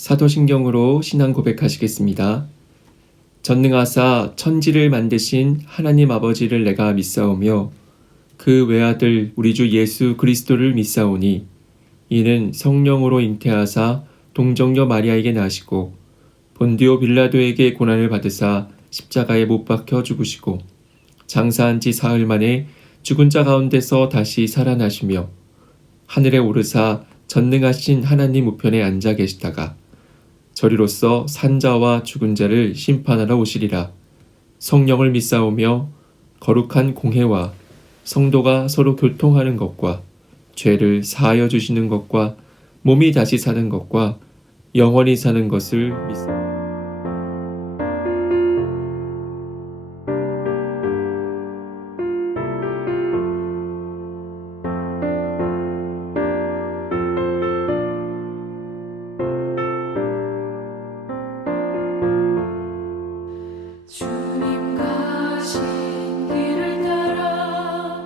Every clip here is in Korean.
사도신경으로 신앙 고백하시겠습니다. 전능하사 천지를 만드신 하나님 아버지를 내가 믿사오며 그 외아들 우리 주 예수 그리스도를 믿사오니 이는 성령으로 잉태하사 동정녀 마리아에게 나시고 본디오 빌라도에게 고난을 받으사 십자가에 못 박혀 죽으시고 장사한 지 사흘 만에 죽은 자 가운데서 다시 살아나시며 하늘에 오르사 전능하신 하나님 우편에 앉아 계시다가 저리로서 산자와 죽은 자를 심판하러 오시리라. 성령을 믿사오며 거룩한 공회와 성도가 서로 교통하는 것과 죄를 사하여 주시는 것과 몸이 다시 사는 것과 영원히 사는 것을 믿사옵니다. 주님 가신 길을 따라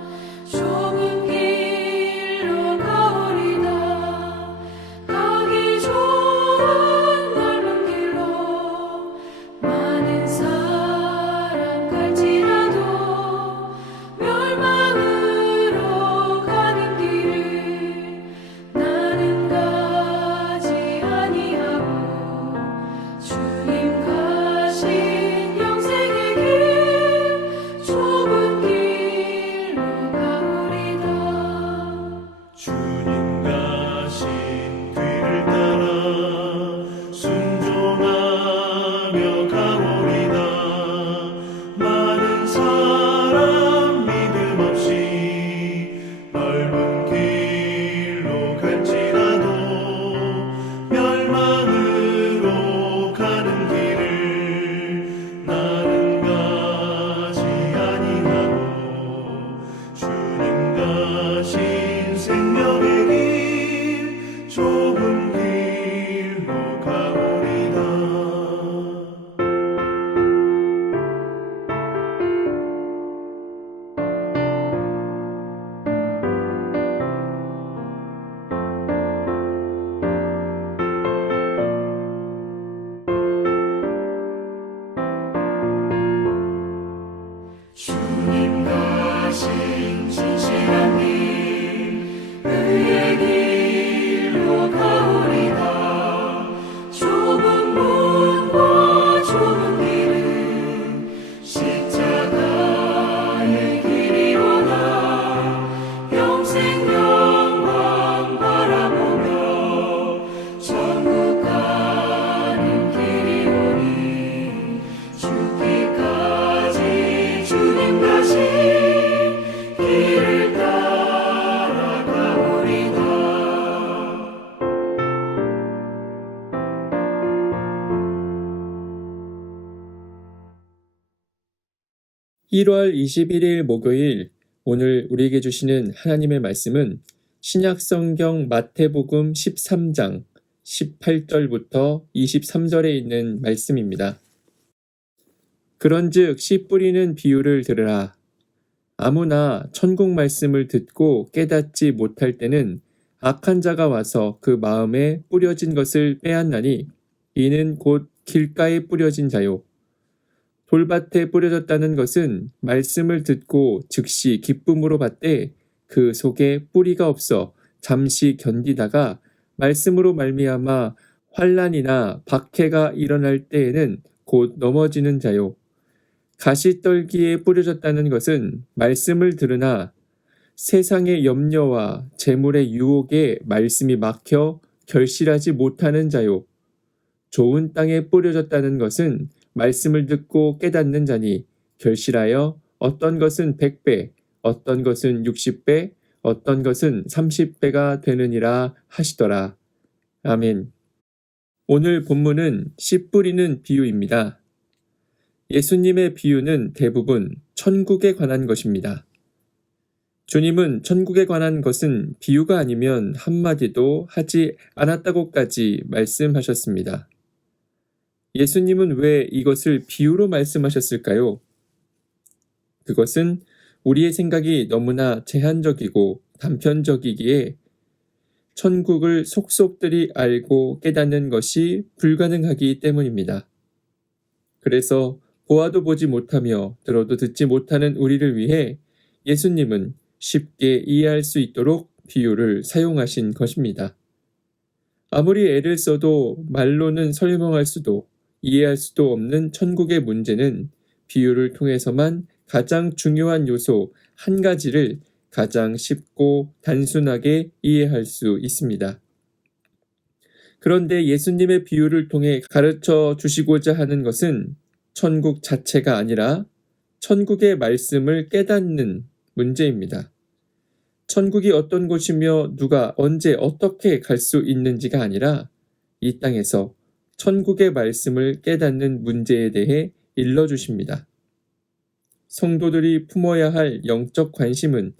좁은 길로 가오리다. 가기 좋은 넓은 길로 많은 사람 갈지라도 멸망으로 가는 길을 나는 가지 아니하고 주님 가신 영생의 길 좁은 길로 가오리다. 주님 가신 길을 따라 순종하며 가오리다. 많은 사람 믿음 없이 넓은 길로 갈지라도 멸망으로 가는 길을 나는 가지 아니하고 주님 가신 생명의 길 좁은 길로 가오리다. 주님 가신 진실한 길 의의 길로 가오리다. 좁은 문과 좁은 길은 십자가의 길이로다. 영생 영광 바라보며 천국 가는 길이오니 죽기까지 주님 가신 길을 따라가오리다. 1월 21일 목요일 오늘 우리에게 주시는 하나님의 말씀은 신약성경 마태복음 13장 18절부터 23절에 있는 말씀입니다. 그런즉 씨 뿌리는 비유를 들으라. 아무나 천국 말씀을 듣고 깨닫지 못할 때는 악한 자가 와서 그 마음에 뿌려진 것을 빼앗나니 이는 곧 길가에 뿌려진 자요. 돌밭에 뿌려졌다는 것은 말씀을 듣고 즉시 기쁨으로 받되 그 속에 뿌리가 없어 잠시 견디다가 말씀으로 말미암아 환난이나 박해가 일어날 때에는 곧 넘어지는 자요. 가시떨기에 뿌려졌다는 것은 말씀을 들으나 세상의 염려와 재물의 유혹에 말씀이 막혀 결실하지 못하는 자요. 좋은 땅에 뿌려졌다는 것은 말씀을 듣고 깨닫는 자니 결실하여 어떤 것은 100배, 어떤 것은 60배, 어떤 것은 30배가 되느니라 하시더라. 아멘. 오늘 본문은 씨 뿌리는 비유입니다. 예수님의 비유는 대부분 천국에 관한 것입니다. 주님은 천국에 관한 것은 비유가 아니면 한마디도 하지 않았다고까지 말씀하셨습니다. 예수님은 왜 이것을 비유로 말씀하셨을까요? 그것은 우리의 생각이 너무나 제한적이고 단편적이기에 천국을 속속들이 알고 깨닫는 것이 불가능하기 때문입니다. 그래서 보아도 보지 못하며 들어도 듣지 못하는 우리를 위해 예수님은 쉽게 이해할 수 있도록 비유를 사용하신 것입니다. 아무리 애를 써도 말로는 설명할 수도 이해할 수도 없는 천국의 문제는 비유를 통해서만 가장 중요한 요소 한 가지를 가장 쉽고 단순하게 이해할 수 있습니다. 그런데 예수님의 비유를 통해 가르쳐 주시고자 하는 것은 천국 자체가 아니라 천국의 말씀을 깨닫는 문제입니다. 천국이 어떤 곳이며 누가 언제 어떻게 갈 수 있는지가 아니라 이 땅에서 천국의 말씀을 깨닫는 문제에 대해 일러주십니다. 성도들이 품어야 할 영적 관심은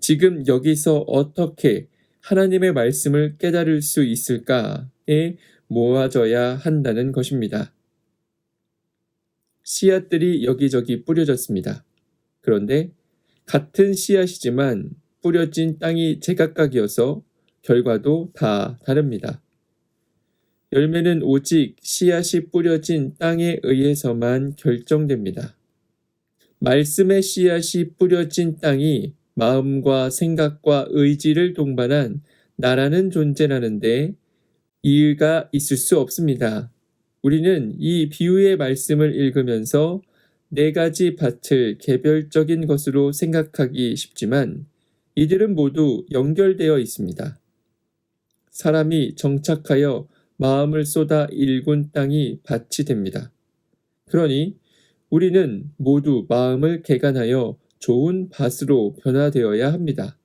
지금 여기서 어떻게 하나님의 말씀을 깨달을 수 있을까에 모아져야 한다는 것입니다. 씨앗들이 여기저기 뿌려졌습니다. 그런데 같은 씨앗이지만 뿌려진 땅이 제각각이어서 결과도 다 다릅니다. 열매는 오직 씨앗이 뿌려진 땅에 의해서만 결정됩니다. 말씀의 씨앗이 뿌려진 땅이 마음과 생각과 의지를 동반한 나라는 존재라는데 이의가 있을 수 없습니다. 우리는 이 비유의 말씀을 읽으면서 네 가지 밭을 개별적인 것으로 생각하기 쉽지만 이들은 모두 연결되어 있습니다. 사람이 정착하여 마음을 쏟아 일군 땅이 밭이 됩니다. 그러니 우리는 모두 마음을 개간하여 좋은 밭으로 변화되어야 합니다.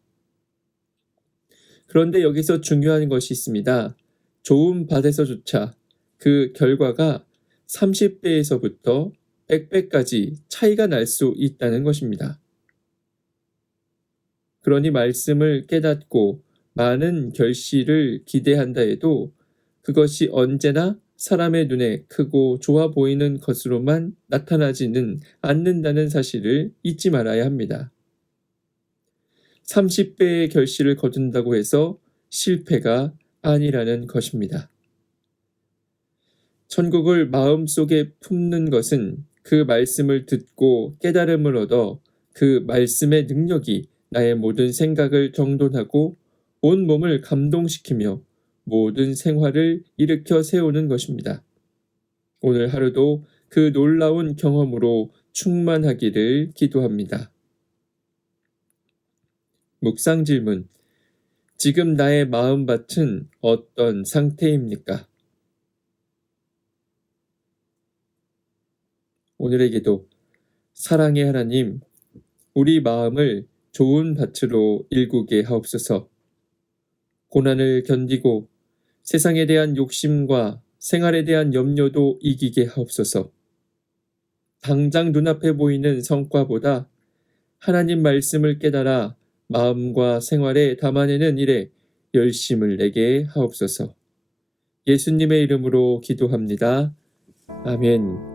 그런데 여기서 중요한 것이 있습니다. 좋은 밭에서조차 그 결과가 30배에서부터 100배까지 차이가 날 수 있다는 것입니다. 그러니 말씀을 깨닫고 많은 결실을 기대한다 해도 그것이 언제나 사람의 눈에 크고 좋아 보이는 것으로만 나타나지는 않는다는 사실을 잊지 말아야 합니다. 30배의 결실을 거둔다고 해서 실패가 아니라는 것입니다. 천국을 마음속에 품는 것은 그 말씀을 듣고 깨달음을 얻어 그 말씀의 능력이 나의 모든 생각을 정돈하고 온 몸을 감동시키며 모든 생활을 일으켜 세우는 것입니다. 오늘 하루도 그 놀라운 경험으로 충만하기를 기도합니다. 묵상 질문. 지금 나의 마음밭은 어떤 상태입니까? 오늘의 기도. 사랑의 하나님, 우리 마음을 좋은 밭으로 일구게 하옵소서. 고난을 견디고 세상에 대한 욕심과 생활에 대한 염려도 이기게 하옵소서. 당장 눈앞에 보이는 성과보다 하나님 말씀을 깨달아 마음과 생활에 담아내는 일에 열심을 내게 하옵소서. 예수님의 이름으로 기도합니다. 아멘.